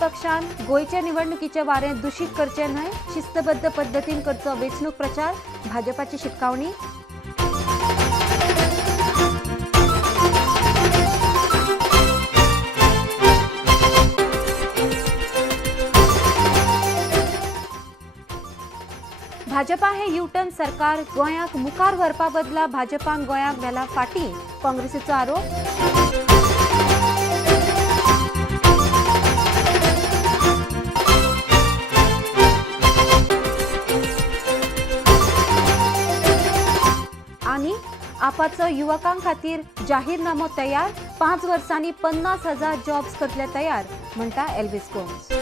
पक्षान गोयच्या निवडणुकीचे वारें दूषित करचे न्हय, शिस्तबद्ध पद्दतीन करचो वेंचणूक प्रचार, भाजपाची शिटकावणी. भाजपा हे युटर्न सरकार गोंयाक मुखार व्हरपा बदला भाजपान गोंयाक व्हेला फाटीं, काँग्रेसीचो आरोप. आनी आपाचो युवकां खातीर जाहीरनामो तयार, 5 वर्सांनी 50,000 जॉब्स करतले तयार, म्हणटा एल्विस गोम्स.